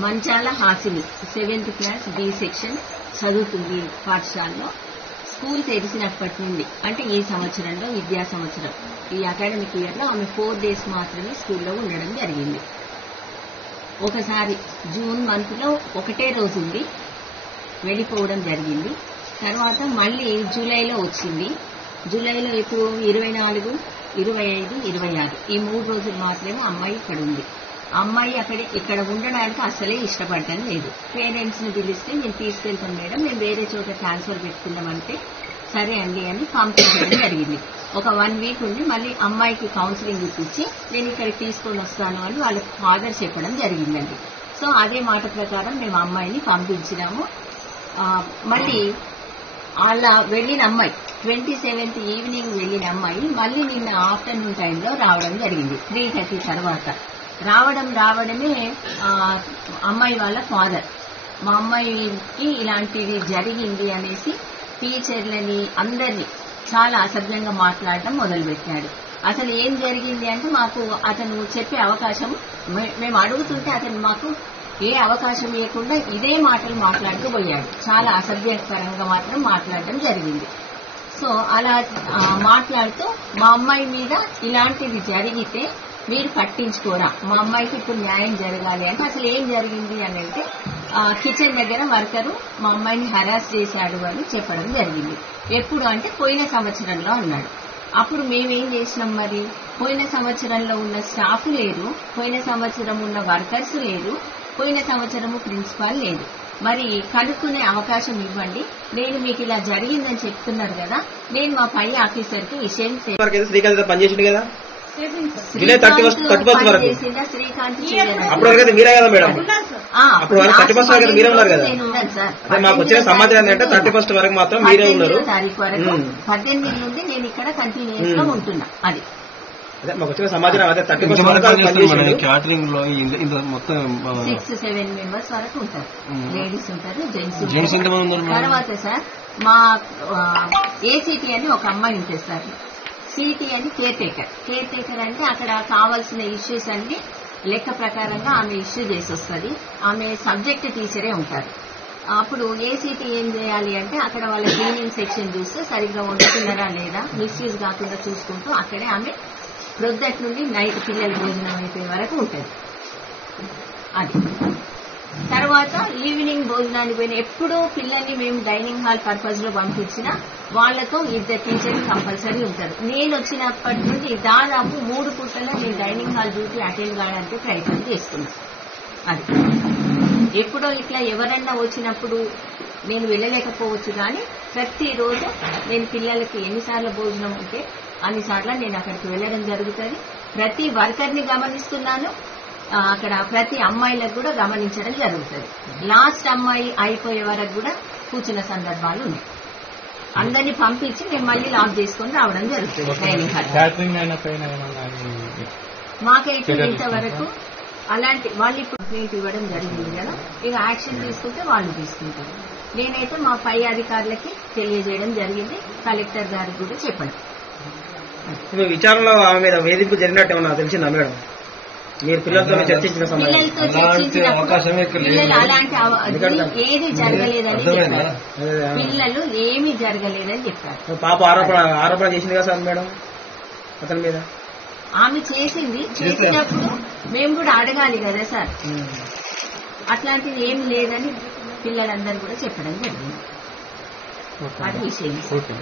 మంచాల Hasini 7th class B section చదువుతుంది పాఠశాలలో. School తెరిచినప్పటి నుండి అంటే ఈ సంవత్సరంలో విద్యా సంవత్సరం ఈ అకాడమిక్ ఇయర్లో ఆమె 4 days మాత్రమే స్కూల్లో ఉండడం జరిగింది. ఒకసారి జూన్ మంత్లో ఒకటే రోజు ఉంది, వెళ్ళిపోవడం జరిగింది. తర్వాత మళ్ళీ జూలైలో వచ్చింది. జూలైలో ఇప్పుడు 24, 25, 26 ఈ 3 రోజులు మాత్రమే అమ్మాయి ఇక్కడ ఉంది. అమ్మాయి ఇక్కడ ఉండడానికి అసలే ఇష్టపడటం లేదు. పేరెంట్స్ని పిలిస్తే నేను తీసుకెళ్తాను మేడం, మేము వేరే చోట ట్రాన్స్ఫర్ పెట్టుకుందామంటే సరే అండి అని పంపించడం జరిగింది. ఒక 1 week ఉండి మళ్ళీ అమ్మాయికి కౌన్సిలింగ్ ఇప్పించి నేను ఇక్కడికి తీసుకొని వస్తాను అని వాళ్ళ ఫాదర్ చెప్పడం జరిగిందండి. సో అదే మాట ప్రకారం మేము అమ్మాయిని పంపించినాము. మళ్ళీ అలా వెళ్ళిన అమ్మాయి 27th ఈవినింగ్ వెళ్ళిన అమ్మాయి మళ్ళీ నిన్న ఆఫ్టర్నూన్ టైంలో రావడం జరిగింది. 3:30 తర్వాత రావడమే అమ్మాయి వాళ్ళ ఫాదర్ మా అమ్మాయికి ఇలాంటిది జరిగింది అనేసి టీచర్లని అందరినీ చాలా అసభ్యంగా మాట్లాడటం మొదలుపెట్టాడు. అసలు ఏం జరిగింది అంటే మాకు అతను చెప్పే అవకాశం మేము అడుగుతుంటే అతను మాకు ఏ అవకాశం ఇవ్వకుండా ఇదే మాటలు మాట్లాడుతూ పోయాడు. చాలా అసభ్యకరంగా మాత్రం మాట్లాడడం జరిగింది. సో అలా మాట్లాడుతూ మా అమ్మాయి మీద ఇలాంటిది జరిగితే మీరు పట్టించుకోరా, మా అమ్మాయికి ఇప్పుడు న్యాయం జరగాలి అంటే అసలు ఏం జరిగింది అని అంటే కిచెన్ దగ్గర వర్కరు మా అమ్మాయిని హరాస్ చేశాడు అని చెప్పడం జరిగింది. ఎప్పుడు అంటే పోయిన సంవత్సరంలో అన్నాడు. అప్పుడు మేమేం చేసినాం, మరి పోయిన సంవత్సరంలో ఉన్న స్టాఫ్ లేరు, పోయిన సంవత్సరం ఉన్న వర్కర్స్ లేరు, పోయిన సంవత్సరము ప్రిన్సిపాల్ లేదు, మరి కనుక్కునే అవకాశం ఇవ్వండి. నేను మీకు ఇలా జరిగిందని చెప్తున్నారు కదా, నేను మా పై ఆఫీసర్కి విషయం పనిచేసింది కదా శ్రీకాంత్ మీరే కదా మేడం, అప్పుడు 31st వరకు మీరే ఉన్నారు కదా. మాకు వచ్చిన సమాచారం ఏంటంటే 31st వరకు మాత్రం మీరే ఉన్నారు. 18 నుండి నేను ఇక్కడ కంటిన్యూస్ గా ఉంటున్నా. అది అదే మాకు వచ్చిన సమాచారం. అదే 31st క్యాటరింగ్ లో మొత్తం 6-7 members వరకు ఉంటారు. లేడీస్ ఉంటారు, జెంట్స్ ఉంటారు. తర్వాత సార్ మా ఏసీటీ అని ఒక అమ్మాయి ఉంటుంది సార్. సిటీ అని కేర్ టేకర్ అంటే అక్కడ కావాల్సిన ఇష్యూస్ అన్ని లెక్క ప్రకారంగా ఆమె ఇష్యూ చేసి వస్తుంది. ఆమె సబ్జెక్ట్ టీచరే ఉంటారు. అప్పుడు ఏసీటీ ఏం చేయాలి అంటే అక్కడ వాళ్ళ క్లీనింగ్ సెక్షన్ చూస్తే సరిగ్గా వండుతున్నారా లేదా, మిస్యూజ్ కాకుండా చూసుకుంటూ అక్కడే ఆమె ప్రొద్దటి నుండి నైట్ పిల్లల భోజనం అయిపోయే వరకు ఉంటుంది. అది తర్వాత ఈవినింగ్ భోజనానికి పోయిన ఎప్పుడూ పిల్లల్ని మేము డైనింగ్ హాల్ పర్పస్ లో పంపించినా వాళ్లతో 2 టీచర్లు కంపల్సరీ ఉంటారు. నేను వచ్చినప్పటి నుండి దాదాపు 3 పూటల్లో నేను డైనింగ్ హాల్ డ్యూటీ అటెండ్ కావడానికి ప్రయత్నం చేస్తున్నాను. అది ఎప్పుడో ఇట్లా ఎవరన్నా వచ్చినప్పుడు నేను వెళ్ళలేకపోవచ్చు, కానీ ప్రతిరోజు నేను పిల్లలకి ఎన్నిసార్లు భోజనం ఉంటే అన్నిసార్లు నేను అక్కడికి వెళ్ళడం జరుగుతుంది. ప్రతి వర్కర్ని గమనిస్తున్నాను, అక్కడ ప్రతి అమ్మాయిలకు కూడా గమనించడం జరుగుతుంది. లాస్ట్ అమ్మాయి అయిపోయే వరకు కూడా కూర్చున్న సందర్భాలు ఉన్నాయి. అందరినీ పంపించి మేము మళ్ళీ లాక్ చేసుకుని రావడం జరుగుతుంది. ట్రైనింగ్ మాకైతే ఇంతవరకు అలాంటి వాళ్ళు ఇప్పుడు కంప్లైంట్ ఇవ్వడం జరిగింది కదా, ఇక యాక్షన్ తీసుకుంటే వాళ్ళు తీసుకుంటారు. నేనైతే మా పై అధికారులకి తెలియజేయడం జరిగింది, కలెక్టర్ గారికి కూడా చెప్పడం. విచారణలో ఆమె మీద వేధింపు జరిగినట్టు ఏమన్నా తెలిసిందా మేడం? మీరు పిల్లలతో చర్చించిన అలాంటి ఏది జరగలేదని చెప్పారు. పిల్లలు ఏమీ జరగలేదని చెప్పారు. పాప ఆరోపణ చేసింది కదా సార్ మేడం అతని మీద? ఆమె చేసినప్పుడు మేము కూడా అడగాలి కదా సార్, అట్లాంటిది ఏమి లేదని పిల్లలందరూ కూడా చెప్పడం జరిగింది. అది విషయం.